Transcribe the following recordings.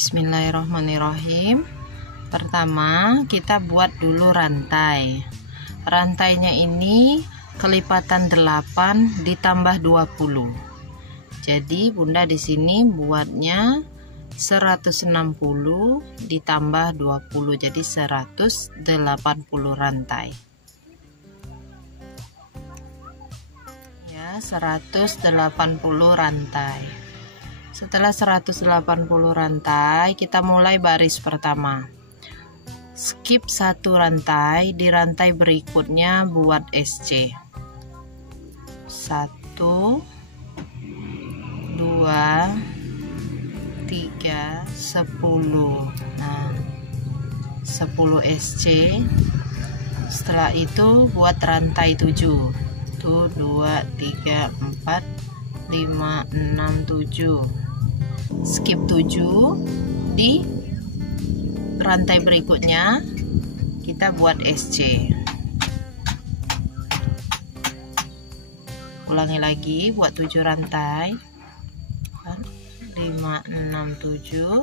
Bismillahirrahmanirrahim. Pertama kita buat dulu rantai. Rantainya ini kelipatan 8 ditambah 20. Jadi Bunda di sini buatnya 160 ditambah 20, jadi 180 rantai. Ya, 180 rantai. Setelah 180 rantai, kita mulai baris pertama. Skip satu rantai, di rantai berikutnya buat SC. 1 2 3 10. Nah, 10 SC. Setelah itu buat rantai 7. 1 2 3 4 5 6 7. Skip 7, di rantai berikutnya kita buat SC. Ulangi lagi, buat 7 rantai. 5 6 7.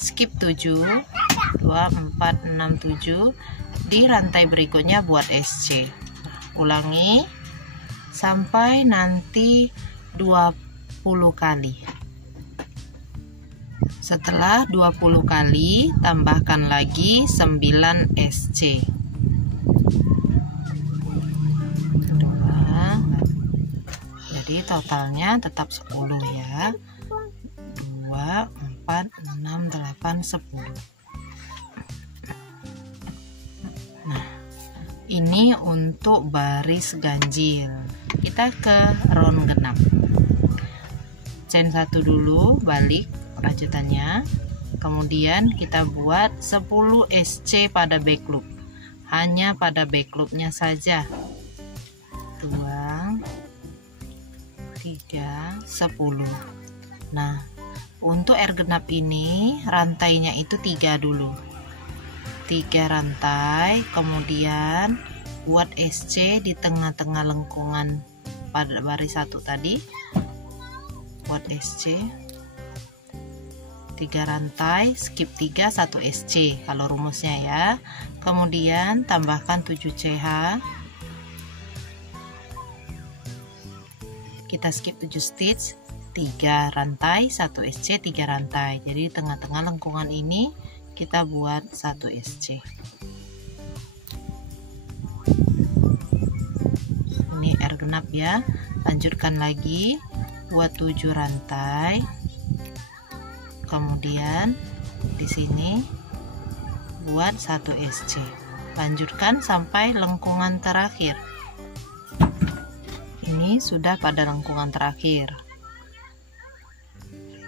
Skip 7. 2 4 6 7. Di rantai berikutnya buat SC. Ulangi sampai nanti 20 kali. Setelah 20 kali, tambahkan lagi 9 SC. Jadi totalnya tetap 10 ya. 2 4 6 8 10. Nah, ini untuk baris ganjil. Kita ke round genap. Chain 1 dulu, balik rajutannya. Kemudian kita buat 10 SC pada back loop. Hanya pada back loopnya saja. 2 3 10. Nah, untuk R genap ini rantainya itu 3 dulu. 3 rantai, kemudian buat SC di tengah-tengah lengkungan pada baris 1 tadi. Buat SC 3 rantai, skip 3, 1 SC kalau rumusnya ya. Kemudian tambahkan 7 CH. Kita skip 7 stitch, 3 rantai, 1 SC, 3 rantai. Jadi tengah-tengah lengkungan ini kita buat 1 SC. Ini R genap ya. Lanjutkan lagi, buat 7 rantai. Kemudian di sini buat 1 SC. Lanjutkan sampai lengkungan terakhir. Ini sudah pada lengkungan terakhir.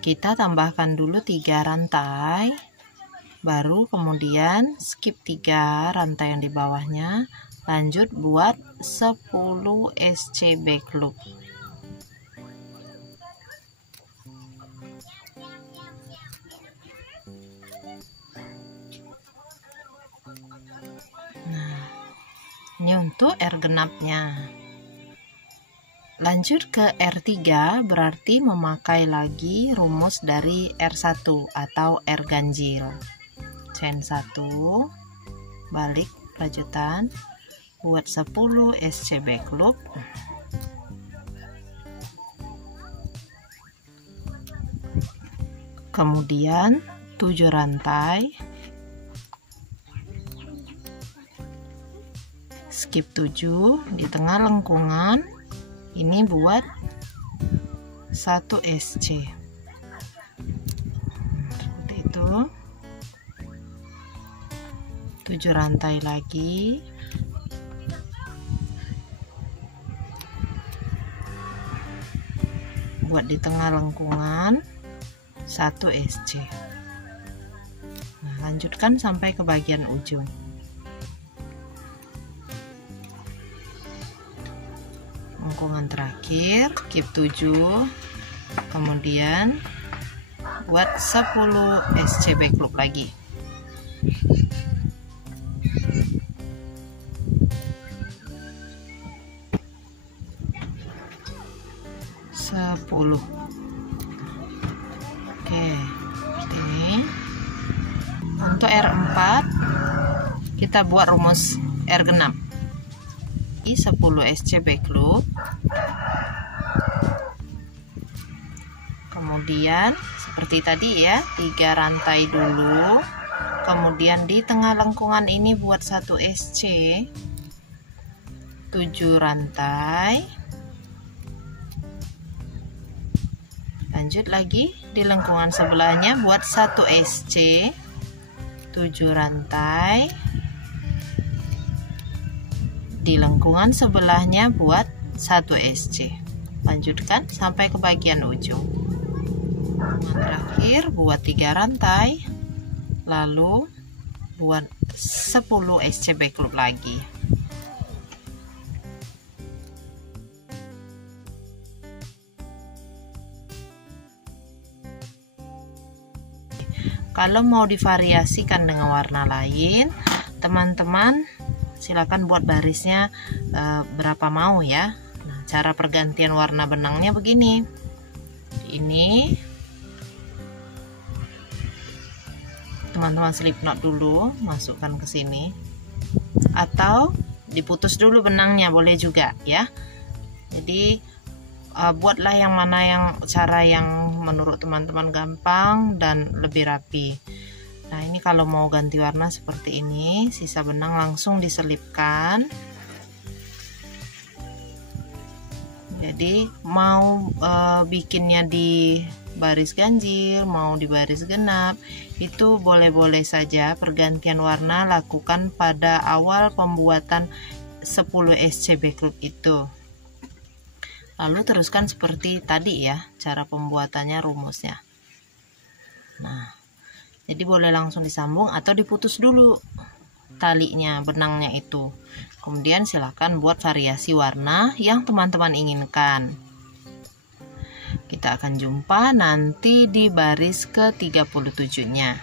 Kita tambahkan dulu 3 rantai, baru kemudian skip 3 rantai yang di bawahnya. Lanjut buat 10 SC back loop. Nah, ini untuk R genapnya. Lanjut ke R3, berarti memakai lagi rumus dari R1 atau R ganjil. Chain 1, balik rajutan, buat 10 SC back loop. Kemudian 7 rantai, skip 7, di tengah lengkungan ini buat 1 SC. Seperti itu. 7 rantai lagi. Buat di tengah lengkungan 1 SC. Nah, lanjutkan sampai ke bagian ujung. Lengkungan terakhir, skip 7, kemudian buat 10 SC back loop lagi. 10. Oke, seperti ini. Untuk R4 kita buat rumus R genap. I 10 SC back loop. Kemudian seperti tadi ya, 3 rantai dulu. Kemudian di tengah lengkungan ini buat 1 SC, 7 rantai. Lanjut lagi di lengkungan sebelahnya buat 1 SC, 7 rantai. Di lengkungan sebelahnya buat 1 SC. Lanjutkan sampai ke bagian ujung. Terakhir buat 3 rantai, lalu buat 10 SC back loop lagi. Kalau mau divariasikan dengan warna lain, teman-teman silakan buat barisnya berapa mau ya. Nah, cara pergantian warna benangnya begini. Ini teman-teman slip knot dulu, masukkan ke sini, atau diputus dulu benangnya boleh juga ya. Jadi buatlah yang mana yang cara yang menurut teman-teman gampang dan lebih rapi. Nah, ini kalau mau ganti warna seperti ini, sisa benang langsung diselipkan. Jadi mau bikinnya di baris ganjil, mau di baris genap, itu boleh-boleh saja. Pergantian warna lakukan pada awal pembuatan 10 SC back loop itu. Lalu teruskan seperti tadi ya, cara pembuatannya, rumusnya. Nah, jadi boleh langsung disambung atau diputus dulu talinya, benangnya itu. Kemudian silakan buat variasi warna yang teman-teman inginkan. Kita akan jumpa nanti di baris ke 37-nya.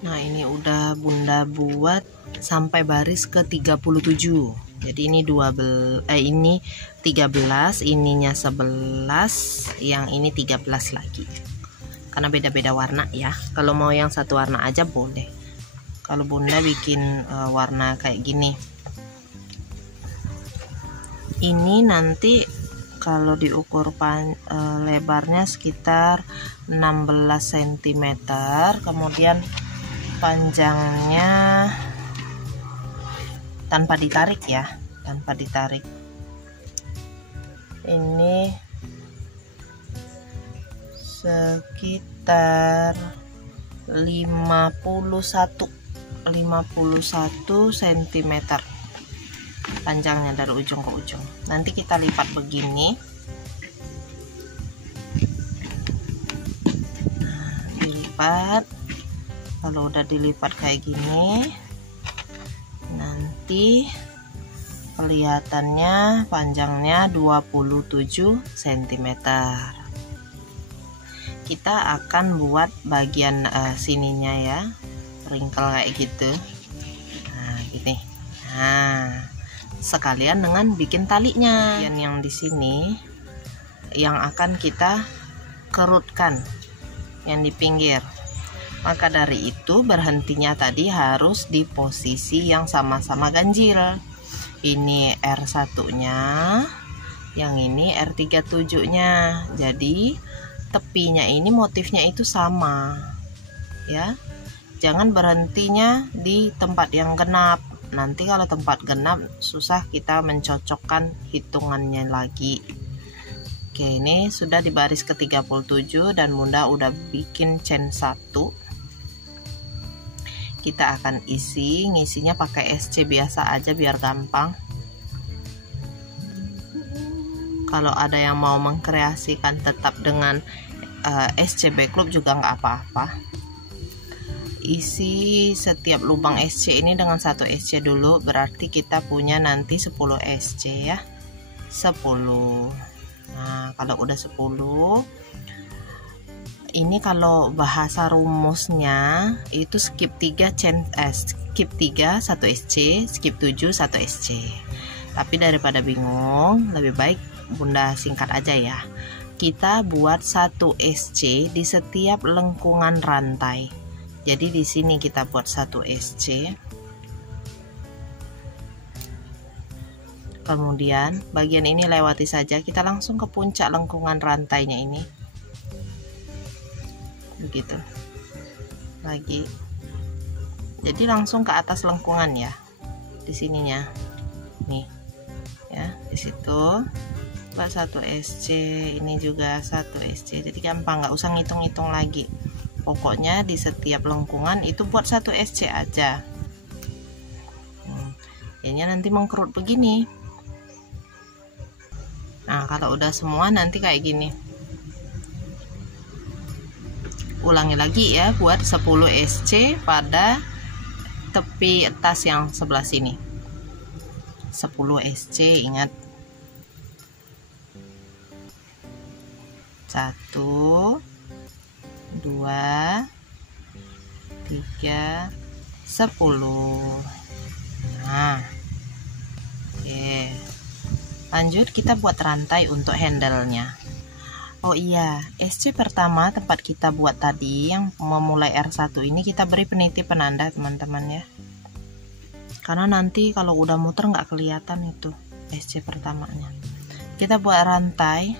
Nah, ini udah Bunda buat sampai baris ke 37. Jadi ini 13, ininya 11, yang ini 13 lagi. Karena beda-beda warna ya. Kalau mau yang satu warna aja boleh. Kalau Bunda bikin warna kayak gini. Ini nanti kalau diukur lebarnya sekitar 16 cm, kemudian panjangnya tanpa ditarik ya, tanpa ditarik. Ini sekitar 51 cm panjangnya dari ujung ke ujung. Nanti kita lipat begini. Nah, dilipat. Kalau udah dilipat kayak gini, nanti kelihatannya panjangnya 27 cm. Kita akan buat bagian sininya ya, wrinkle kayak gitu. Nah, gini. Nah, sekalian dengan bikin talinya. Yang di sini yang akan kita kerutkan, yang di pinggir. Maka dari itu berhentinya tadi harus di posisi yang sama-sama ganjil. Ini R1-nya, yang ini R37-nya. Jadi tepinya ini motifnya itu sama ya. Jangan berhentinya di tempat yang genap. Nanti kalau tempat genap susah kita mencocokkan hitungannya lagi. Oke, ini sudah di baris ke 37 dan Bunda udah bikin chain 1. Kita akan ngisinya pakai SC biasa aja biar gampang. Kalau ada yang mau mengkreasikan tetap dengan SC back loop juga nggak apa-apa. Isi setiap lubang SC ini dengan 1 SC dulu, berarti kita punya nanti 10 SC ya. 10. Nah, kalau udah 10, ini kalau bahasa rumusnya itu skip 3 skip 3 1 SC, skip 7 1 SC. Tapi daripada bingung, lebih baik Bunda singkat aja ya. Kita buat 1 SC di setiap lengkungan rantai. Jadi di sini kita buat 1 SC. Kemudian bagian ini lewati saja, kita langsung ke puncak lengkungan rantainya ini. Begitu. Lagi. Jadi langsung ke atas lengkungan ya. Di sininya. Nih. Ya, di situ. Buat 1 SC, ini juga 1 SC. Jadi gampang, nggak usah ngitung-ngitung lagi. Pokoknya di setiap lengkungan itu buat 1 SC aja. Ini nanti mengkerut begini. Nah, kalau udah semua nanti kayak gini. Ulangi lagi ya, buat 10 SC pada tepi tas yang sebelah sini. 10 SC, ingat. 1 2 3 10. Nah, oke. Lanjut kita buat rantai untuk handle-nya. Oh iya, SC pertama tempat kita buat tadi yang memulai R1 ini kita beri peniti penanda teman-teman ya. Karena nanti kalau udah muter nggak kelihatan itu SC pertamanya. Kita buat rantai.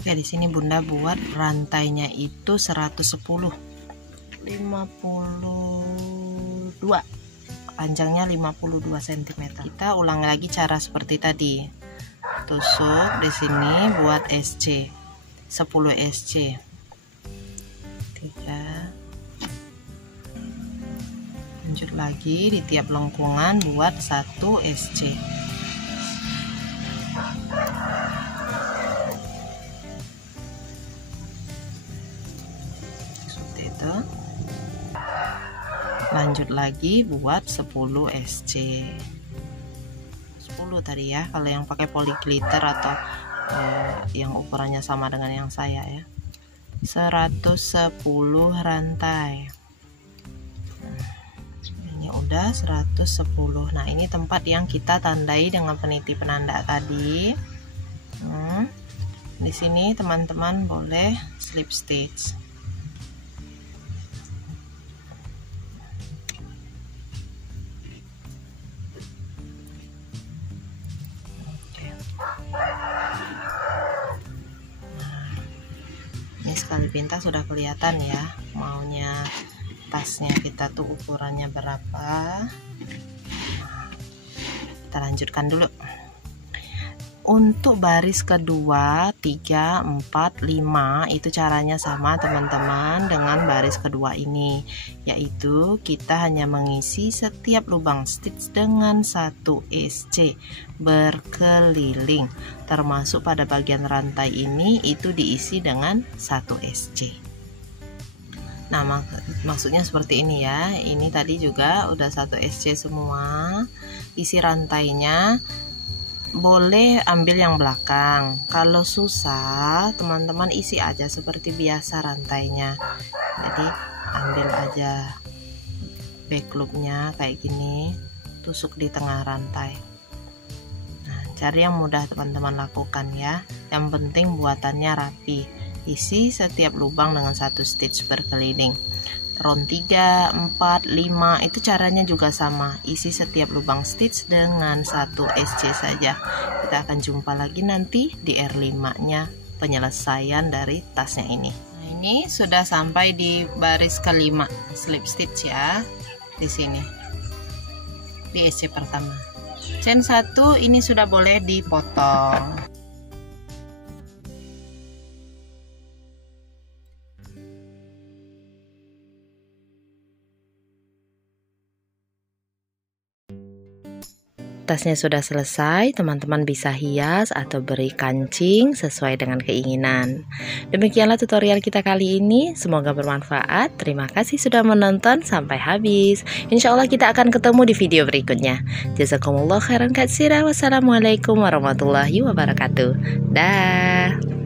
Oke, di sini Bunda buat rantainya itu 110. 52, panjangnya 52 cm. Kita ulang lagi cara seperti tadi. Tusuk di sini buat SC 10 SC. 3. Lanjut lagi di tiap lengkungan buat 1 SC. Seperti itu. Lanjut lagi buat 10 SC. 10 tadi ya, kalau yang pakai polyglitter atau yang ukurannya sama dengan yang saya ya. 110 rantai. Ini udah 110. Nah, ini tempat yang kita tandai dengan peniti penanda tadi. Di sini teman-teman boleh slip stitch. Ini sekali pintas sudah kelihatan ya maunya tasnya kita tuh ukurannya berapa. Kita lanjutkan dulu. Untuk baris kedua 3, 4, 5 itu caranya sama teman-teman dengan baris kedua ini, yaitu kita hanya mengisi setiap lubang stitch dengan 1 SC berkeliling, termasuk pada bagian rantai ini itu diisi dengan 1 SC. Nah, maksudnya seperti ini ya. Ini tadi juga udah 1 SC semua. Isi rantainya boleh ambil yang belakang. Kalau susah, teman-teman isi aja seperti biasa rantainya. Jadi ambil aja back loopnya kayak gini, tusuk di tengah rantai. Nah, cari yang mudah teman-teman lakukan ya. Yang penting buatannya rapi. Isi setiap lubang dengan 1 stitch berkeliling. Round 3, 4, 5 itu caranya juga sama. Isi setiap lubang stitch dengan 1 SC saja. Kita akan jumpa lagi nanti di R5 nya penyelesaian dari tasnya ini. Nah, ini sudah sampai di baris kelima slip stitch ya. Di sini di SC pertama. Chain 1 ini sudah boleh dipotong. Tasnya sudah selesai, teman-teman bisa hias atau beri kancing sesuai dengan keinginan. Demikianlah tutorial kita kali ini, semoga bermanfaat. Terima kasih sudah menonton sampai habis. Insya Allah kita akan ketemu di video berikutnya. Jazakumullah khairan katsira. Wassalamualaikum warahmatullahi wabarakatuh. Dah.